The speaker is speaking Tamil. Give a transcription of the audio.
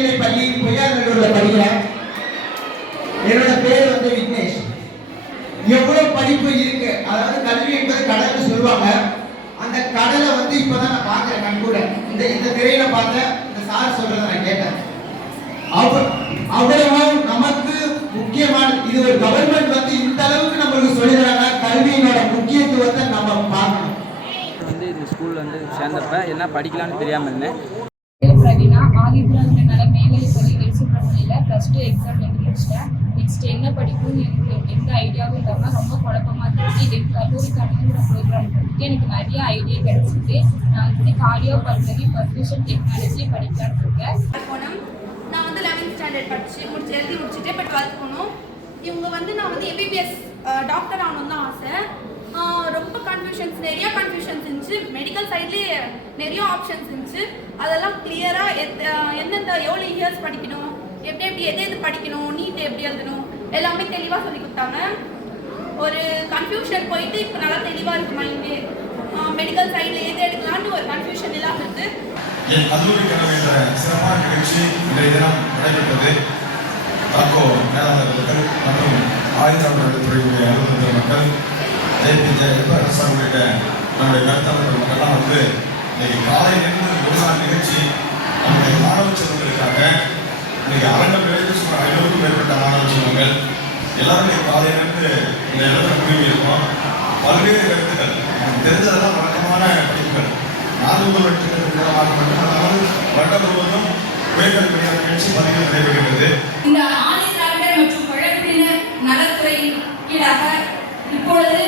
மேல்நிலை பள்ளி பொய்யாநல்லூர்ல படிக்கிறேன். என்னோட பேர் வந்து விக்னேஷ். எவ்வளவு படிப்பு இருக்கு, அதாவது கல்வி என்பது கடல்னு சொல்லுவாங்க. அந்த கடலை வந்து இப்பதான் நான் பாக்குறேன் கண் கூட. இந்த திரையில பார்த்த இந்த சார் சொல்றதை நான் கேட்டேன். அவ்வளவு நமக்கு முக்கியமான இது ஒரு கவர்மெண்ட் வந்து இந்த அளவுக்கு நம்மளுக்கு சொல்லிடுறாங்க. கல்வியினோட முக்கியத்துவத்தை நம்ம பார்க்கணும். வந்து இந்த ஸ்கூல்ல வந்து சேர்ந்தப்ப என்ன படிக்கலாம்னு தெரியாம இருந்தேன். பிரவீனா ஆதிபுரம்னால மேலே சொல்லி எலிசிபிலிட்டியில் +2 எக்ஸாம் எழுதி முடிச்சிட்டேன். நெக்ஸ்ட் என்ன படிக்கணும்னு எனக்கு எந்த ஐடியாவும் இல்லாமல் ரொம்ப குழப்பமாக இருந்துச்சு. எனக்கு கல்லூரிக்கான ப்ரோக்ராம் பண்ணிட்டு எனக்கு நிறைய ஐடியா கிடைச்சிருக்கு. நான் வந்து கார்டியோ பல்மனரி பர்ஃபியூஷன் டெக்னாலஜி படிக்கலான்னு இருக்கேன். நான் வந்து 11th ஸ்டாண்டர்ட் எழுதி முடிச்சுட்டு இப்போ 12th போகணும். இவங்க வந்து நான் வந்து எம்பிபிஎஸ் டாக்டர் ஆகணும்னு தான் ஆசை. ரொம்ப நிறைய கன்ஃபியூஷன்ஸ் இருந்துச்சு. மெடிக்கல் சைட்லேயே நிறைய ஆப்ஷன்ஸ் இருந்துச்சு. அதெல்லாம் கிளியராக எந்தெந்த எவ்வளோ இயர்ஸ் படிக்கணும், எப்படி எது படிக்கணும், நீட் எப்படி எழுதணும் எல்லாமே தெளிவாக சொல்லி கொடுத்தாங்க. ஒரு கன்ஃபியூஷன் போயிட்டு இப்போ நல்லா தெளிவாக இருக்குது மைண்டு. மெடிக்கல் சைடில் எது எடுக்கலான்னு ஒரு கன்ஃபியூஷன் இல்லாமல் இருக்குது. என் கல்லூரி கனவு என்ற சிறப்பான நிகழ்ச்சி இன்றைய தினம் நடைபெற்றது. தாக்கோ மேலாளர்கள் மற்றும் ஆயுதங்கள் துறையுடைய அலுவலக மக்கள், ஜெயபிஜ எல்பரசர் உள்ளிட்ட நம்முடைய கருத்தவர்கள் மக்கள்லாம் வந்து இன்னைக்கு காலையிலிருந்து ஒரு நாள் நிகழ்ச்சி நம்முடைய மாணவ செல்வங்களுக்காக இன்னைக்கு அரங்கத்திலிருந்து சுமார் 50க்கும் மேற்பட்ட மாணவ செல்வங்கள் எல்லாரும் இன்னைக்கு காலையிலிருந்து இந்த இடத்துல குழுமி இருக்கோம். பல்வேறு கருத்துக்கள் நமக்கு தெரிஞ்சதெல்லாம் வழக்கமான படிப்புகள். 4 வருடத்திற்கு மூலமாக மட்டுமல்லாமல் வருடம் முழுவதும் உயர்கல்வி நிகழ்ச்சி பதிவு நடைபெறுகிறது. இந்த ஆதி திராவிடர் மற்றும் பழங்குடியினர் நலத்துறையின் கீழாக இப்பொழுது